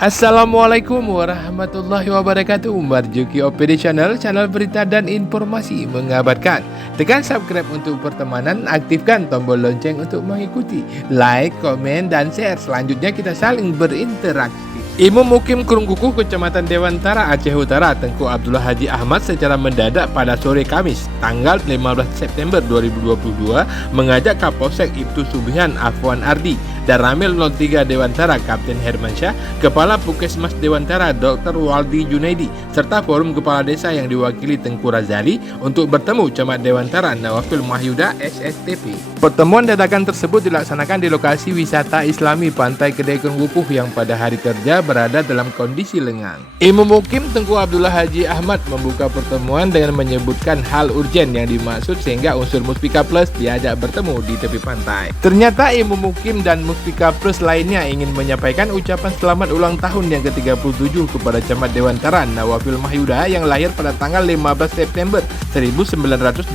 Assalamualaikum warahmatullahi wabarakatuh. Marjuki OPD Channel, channel berita dan informasi mengabarkan. Tekan subscribe untuk pertemanan, aktifkan tombol lonceng untuk mengikuti. Like, komen, dan share. Selanjutnya kita saling berinteraksi. Imam Mukim Kurungkukuh Kecamatan Dewantara Aceh Utara Tengku Abdullah Haji Ahmad secara mendadak pada sore Kamis tanggal 15 September 2022 mengajak Kapolsek Ibtu Subihan Afwan Ardi dan Ramil 03 Dewantara Kapten Hermansyah, Kepala Puskesmas Dewantara Dr. Waldi Junaidi, serta forum kepala desa yang diwakili Tengku Razali untuk bertemu Camat Dewantara Nawafil Mahyuda SSTP. Pertemuan dadakan tersebut dilaksanakan di lokasi wisata Islami Pantai Kedai Kurungkukuh yang pada hari kerja berada dalam kondisi lengang. Imam Mukim Tengku Abdullah Haji Ahmad membuka pertemuan dengan menyebutkan hal urgen yang dimaksud sehingga unsur Muspika Plus diajak bertemu di tepi pantai. Ternyata Imam Mukim dan Muspika Plus lainnya ingin menyampaikan ucapan selamat ulang tahun yang ke-37 kepada Camat Dewantara Nawafil Mahyuda yang lahir pada tanggal 15 September 1985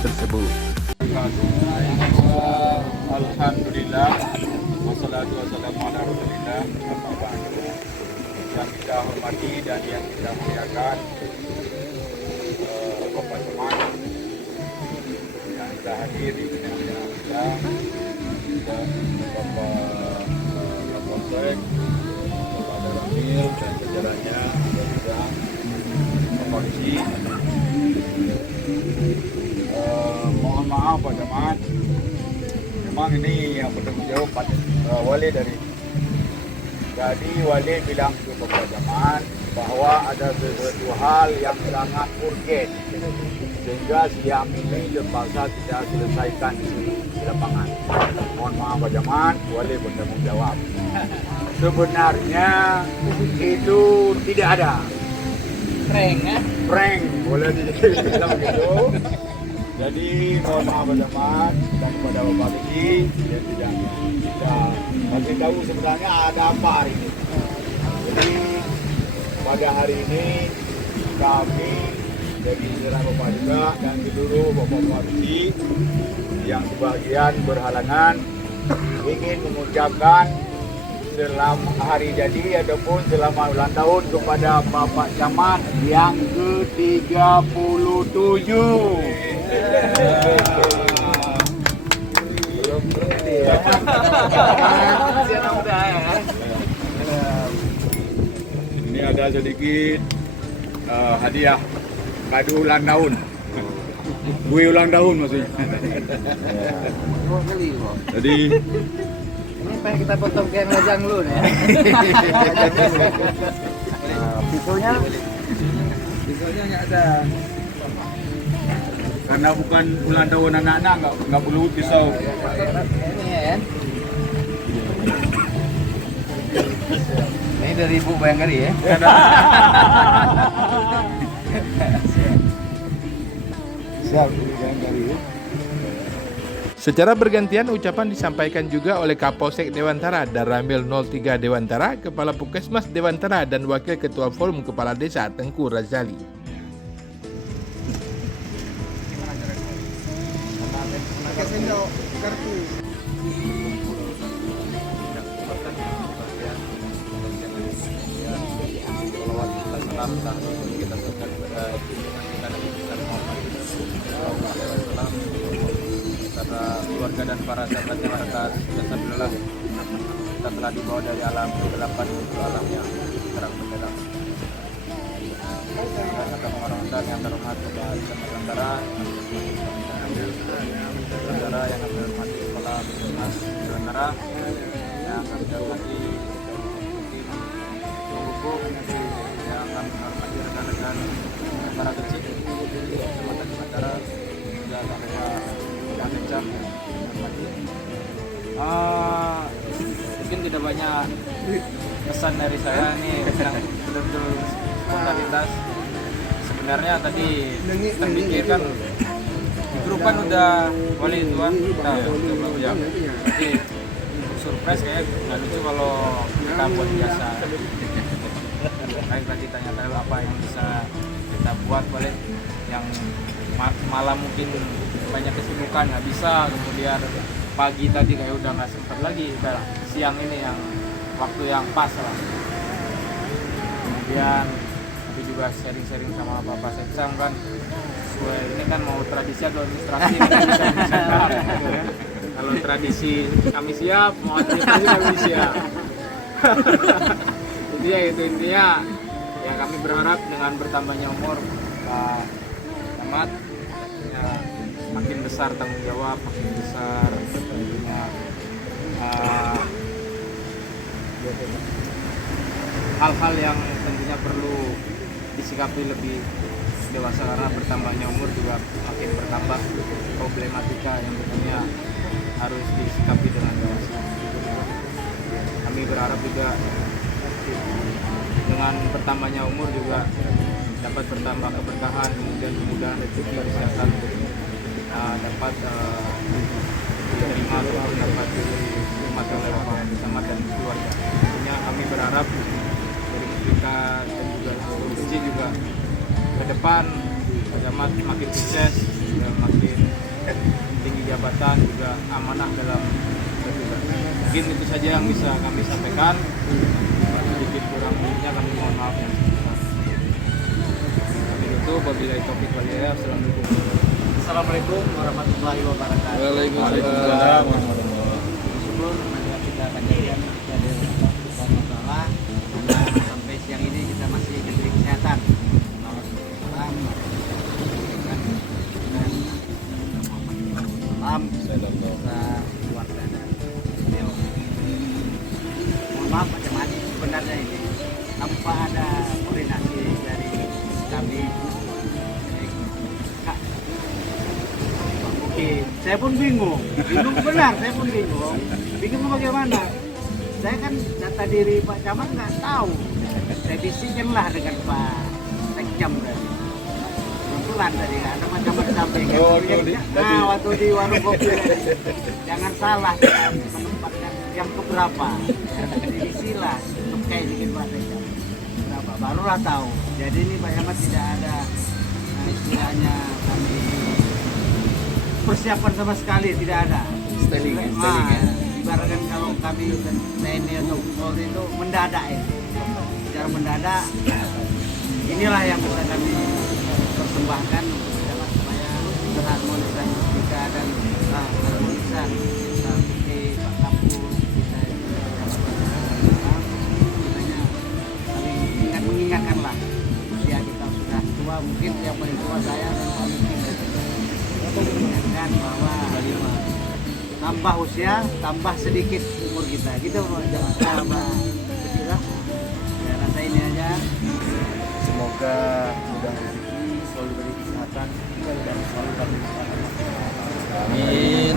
tersebut. Alhamdulillah, wassalatu wassalamu ala rasulillah, amma ba'du. Yang kita hormati dan yang kita muliakan, Bapak Camat yang sudah hadir di tengah-tengah kita, dan Bapak Kapolsek, Bapak Ramil dan jajarannya, dan juga Bapak Polisi. Mohon maaf Pak Camat, memang ini yang bertanggung jawab wali dari. Jadi wali bilang ke Bapak Camat bahwa ada sesuatu hal yang sangat urgen sehingga siang ini terpaksa kita selesaikan di lapangan. Mohon maaf Pak Camat, wali bertanggung jawab. Sebenarnya itu tidak ada. Prank, boleh dibilang begitu. Jadi mohon maaf Pak Camat dan kepada Bapak Biji, dia tidak bisa kasih tahu sebenarnya ada apa hari ini. Jadi pada hari ini kami dari jajaran Bapak juga dan seluruh Bapak Biji yang sebagian berhalangan ingin mengucapkan selamat hari jadi ataupun selamat ulang tahun kepada Bapak Camat yang ke-37. Ini ada sedikit hadiah kado ulang tahun. Kue ulang tahun maksudnya. Jadi ini pengen kita potong kayak ngajang lu ya. Pisaunya nggak ada. karena bukan ulang tahun anak-anak nggak perlu pisau. Ini ya. Ini dari Ibu Bayangkari ya. Siap, Bayangkari ya. Secara bergantian ucapan disampaikan juga oleh Kapolsek Dewantara dan Ramil 03 Dewantara, Kepala Puskesmas Dewantara dan Wakil Ketua Forum Kepala Desa Tengku Razali. Karena keluarga dan para sahabat masyarakat, alhamdulillah kita telah dibawa dari alam kegelapan menuju alam yang terang benderang. Dan akan menghormati yang terhormat Bapak Camat Dewantara, saudara yang kami hormati Kepala Puskesmas Dewantara, yang kami hormati Kurungkukuh, yang kami hormati rekan-rekan para kecil Kecamatan Dewantara, juga Pak Kecam. Mungkin tidak banyak pesan dari saya nih yang betul-betul spontanitas. Sebenarnya tadi terpikirkan di grup kan udah wali tuan udah ya. Jadi surprise kayak nggak lucu kalau kita buat biasa. Baik tadi tanya apa yang bisa kita buat balik yang malam mungkin banyak kesibukan nggak bisa, kemudian pagi tadi kayak udah nggak sempat lagi, udah siang ini yang waktu yang pas lah. kemudian tapi juga sharing-sharing sama Bapak Seksam kan sesuai ini kan mau tradisi atau administrasi ini kan bisa disangkap gitu ya. Kalau tradisi kami siap, mau administrasi kami siap. Intinya itu intinya ya kami berharap dengan bertambahnya umur Pak Camat ya, makin besar tanggung jawab, makin besar tentunya hal-hal yang tentunya perlu disikapi lebih dewasa karena bertambahnya umur juga makin bertambah problematika yang tentunya harus disikapi dengan dewasa. Kami berharap juga dengan bertambahnya umur juga dapat bertambah keberkahan kemudian kemudahan rezeki dari kesehatan dapat diterima atau dapat dinikmati oleh Bapak Camat dan keluarga. Tentunya kami berharap dari kita dan juga provinsi juga ke depan Pak Camat makin sukses dan makin tinggi jabatan juga amanah dalam bertugas. Mungkin itu saja yang bisa kami sampaikan. Sedikit kurang lebihnya kami mohon maaf yang sebesar. Kami tutup wabillahi taufiq wal hidayah. Assalamualaikum warahmatullahi wabarakatuh. Waalaikumsalam warahmatullahi Syukur marilah kita panjatkan dari Allah Subhanahu wa taala karena sampai siang ini kita masih diberi kesehatan. Salam keluarga dan beliau. Mohon maaf Pak Camat, sebenarnya ini tanpa ada koordinasi dari kami. Saya pun bingung benar, saya pun bingung bagaimana. Saya kan data diri Pak Camat nggak tahu. Saya bisikanlah dengan Pak Sekjam tadi. Kebetulan tadi ada Pak Camat sampaikan. Waktu di warung kopi tadi. Jangan salah menempatkan yang keberapa. Divisilah untuk kayak dikit Pak Sekjam. Berapa? Barulah tahu. Jadi ini Pak Camat tidak ada istilahnya kami persiapan sama sekali tidak ada. Ibaratkan kalau kami TNI atau Polri itu mendadak ya. Secara mendadak, inilah yang bisa kami persembahkan supaya berharmonisasi kita dan harmonisan seperti Pak Kapur kita saling mengingatkanlah. Usia kita sudah tua, mungkin yang paling tua saya dan Pak Mungkin mengingatkan bahwa tambah usia, tambah sedikit umur kita. Gitu jangan begitu. Saya rasa ini aja. Semoga mudah rezeki, selalu diberi kesehatan dan selalu kami Amin.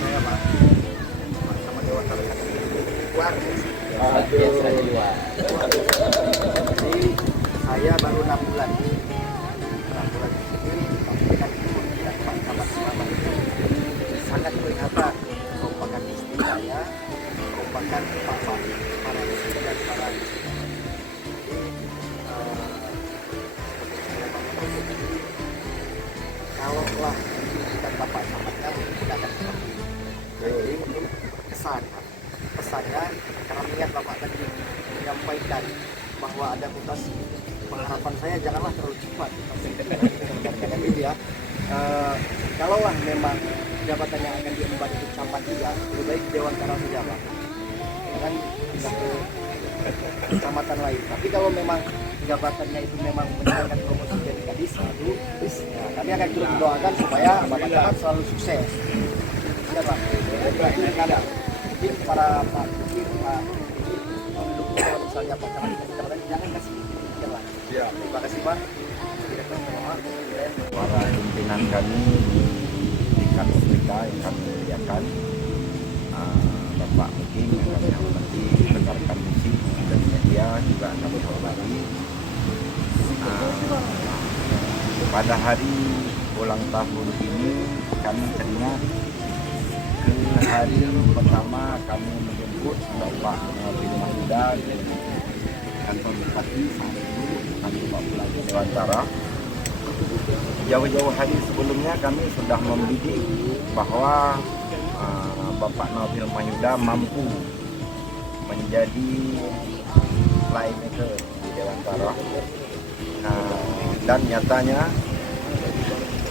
Saya Pak sama Dewa Tarekat keluar. Jadi saya baru 6 bulan. 6 bulan ini memberikan ilmu tidak Pak Camat selama ini. Sangat kelihatan merupakan istri saya, merupakan bapak para istri dan para istri. Kalaulah bukan bapak Camatnya tidak akan seperti ini. Jadi kesan, pesannya karena niat bapak tadi menyampaikan bahwa ada mutasi, pengharapan saya janganlah terlalu cepat. Karena gitu ya, kalaulah memang jabatannya akan diemban itu camat juga, lebih baik Dewantara saja Pak. Ya kan bisa ke kecamatan lain. Tapi kalau memang jabatannya itu memang menjalankan promosi dari Kadis, ya, kami akan terus mendoakan supaya Bapak Camat selalu sukses. Ya Pak. Ada mungkin para Pak mungkin Pak mendukung kalau misalnya Pak Camat di kecamatan jangan kasih pikir lah. Ya. Terima kasih Pak. Para pimpinan kami di tingkat mereka yang kami muliakan, Bapak Mungkin yang kami hormati, rekan-rekan musik dan media juga kami hormati. Pada hari ulang tahun ini kami teringat ke hari pertama kami menjemput Bapak Nabil Mahyuda dan kantor Bupati saat itu kami Pak Bupati Dewantara. Jauh-jauh hari sebelumnya kami sudah membidik bahwa Bapak Nabil Mahyuda mampu menjadi playmaker di Dewantara. Dan nyatanya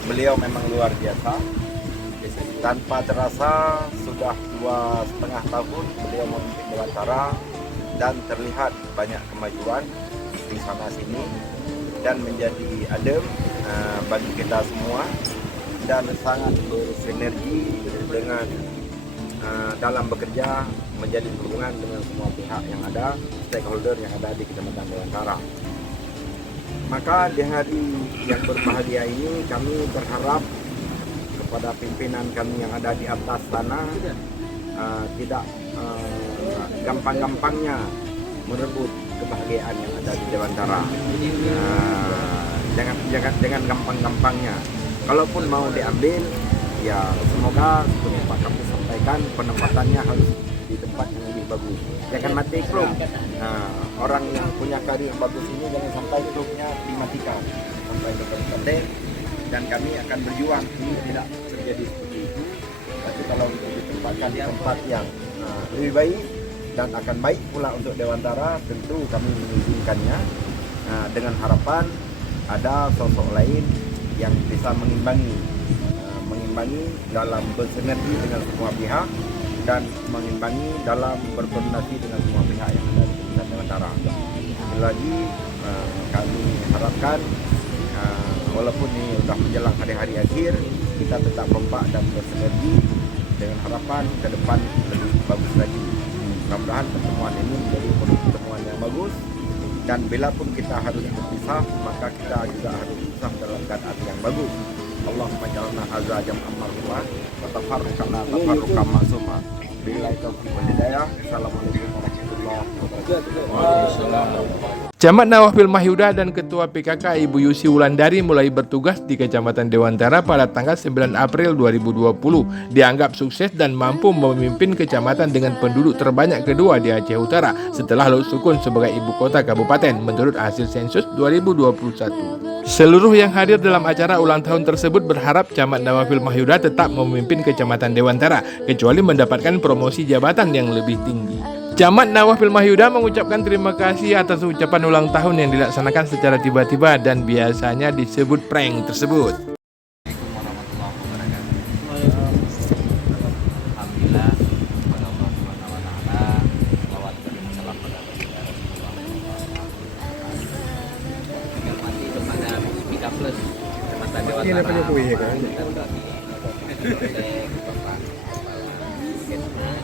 beliau memang luar biasa. Tanpa terasa sudah 2,5 tahun beliau memimpin Dewantara dan terlihat banyak kemajuan di sana sini dan menjadi adem bagi kita semua dan sangat bersinergi dengan dalam bekerja menjadi hubungan dengan semua pihak yang ada, stakeholder yang ada di Kecamatan Dewantara. Maka di hari yang berbahagia ini kami berharap kepada pimpinan kami yang ada di atas sana tidak gampang-gampangnya merebut kebahagiaan yang ada di Dewantara. Jangan gampang-gampangnya. Kalaupun mau diambil, ya semoga seperti Pak Kapus sampaikan penempatannya harus di tempat yang lebih bagus. Jangan mati klub. Orang yang punya karir yang bagus ini jangan sampai klubnya dimatikan sampai ke kabupaten. Dan kami akan berjuang ini tidak terjadi seperti itu. Tapi kalau itu ditempatkan di tempat yang lebih baik dan akan baik pula untuk Dewantara, tentu kami mengizinkannya dengan harapan ada sosok lain yang bisa mengimbangi dalam bersinergi dengan semua pihak dan mengimbangi dalam berkoordinasi dengan semua pihak yang ada di Kecamatan Dewantara. Sekali lagi kami harapkan walaupun ini sudah menjelang hari-hari akhir, kita tetap kompak dan bersinergi dengan harapan ke depan lebih bagus lagi. Mudah-mudahan pertemuan ini menjadi pertemuan yang bagus dan bila pun kita harus berpisah, maka kita juga harus berpisah dalam keadaan yang bagus. Allahumma ja'alna hadza jam'an marhuma wa tafarraqna tafarruqan ma'suma. Billahi taufiq wal hidayah. Assalamualaikum warahmatullahi wabarakatuh. Camat Nawafil Mahyuda dan Ketua PKK Ibu Yusi Wulandari mulai bertugas di Kecamatan Dewantara pada tanggal 9 April 2020. Dianggap sukses dan mampu memimpin kecamatan dengan penduduk terbanyak kedua di Aceh Utara setelah Lok Sukun sebagai ibu kota kabupaten menurut hasil sensus 2021. Seluruh yang hadir dalam acara ulang tahun tersebut berharap Camat Nawafil Mahyuda tetap memimpin Kecamatan Dewantara kecuali mendapatkan promosi jabatan yang lebih tinggi. Camat Nawafil Mahyuda mengucapkan terima kasih atas ucapan ulang tahun yang dilaksanakan secara tiba-tiba dan biasanya disebut prank tersebut. Alhamdulillah kepada Allah Subhanahu wa taala, selawat dan salam pada baginda Rasulullah. Tinggal mati kepada Musbika Plus Kecamatan Dewantara. Bapak Kesmas,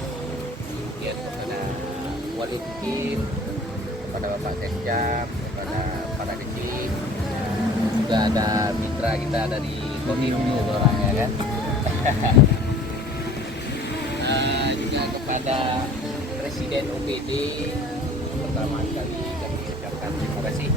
kemudian kepada Wali Hakim, kepada Bapak Sekjam, kepada para kecil, juga ada mitra kita dari Kodim itu orangnya kan. Juga kepada Presiden OPD pertama kali kami ucapkan terima kasih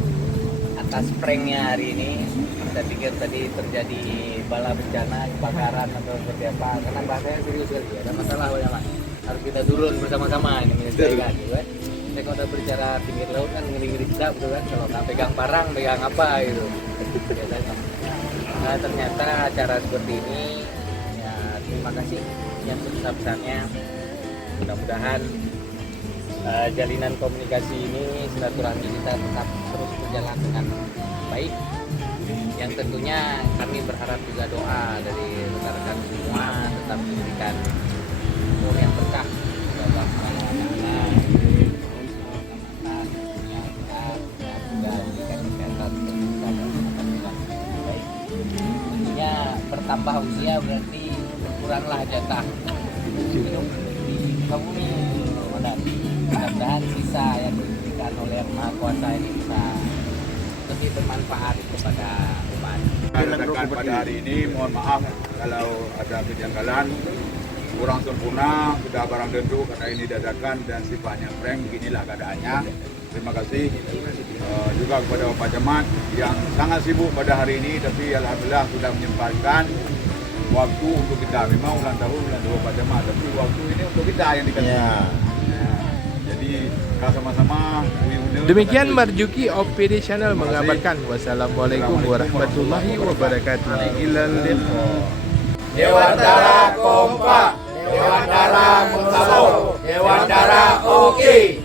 atas pranknya hari ini. Saya pikir tadi terjadi bala bencana, kebakaran atau seperti apa, karena bahasanya serius sekali, ada masalah banyak Pak. Harus kita turun bersama-sama ini menyelesaikan gitu kan. Saya kalau udah berbicara pinggir laut kan ngeri-ngeri sedap gitu kan, kalau nggak pegang parang pegang apa gitu biasanya. Nah, ternyata acara seperti ini ya terima kasih yang sebesar-besarnya. Mudah-mudahan jalinan komunikasi ini, silaturahmi kita tetap terus berjalan dengan baik. Yang tentunya kami berharap juga doa dari rekan-rekan semua tetap diberikan umur yang berkah dalam anak-anak, juga diberikan kesehatan dan baik. Tentunya bertambah usia berarti berkuranglah jatah hidup di muka bumi. Mudah-mudahan sisa yang diberikan oleh Yang Maha Kuasa ini bisa lebih bermanfaat kepada umat. Rekan pada hari ini mohon maaf kalau ada kejanggalan, kurang sempurna, sudah barang tentu karena ini dadakan dan sifatnya prank, beginilah keadaannya. Terima kasih juga kepada Bapak Camat yang sangat sibuk pada hari ini, tapi alhamdulillah sudah menyempatkan waktu untuk kita. Memang ulang tahun Bapak Camat, tapi waktu ini untuk kita yang dikasih. Jadi kita sama-sama. Demikian Marjuki OPD Channel mengabarkan. Wassalamualaikum warahmatullahi wabarakatuh. Dewantara kompak, Dewantara bersatu, Dewantara oke.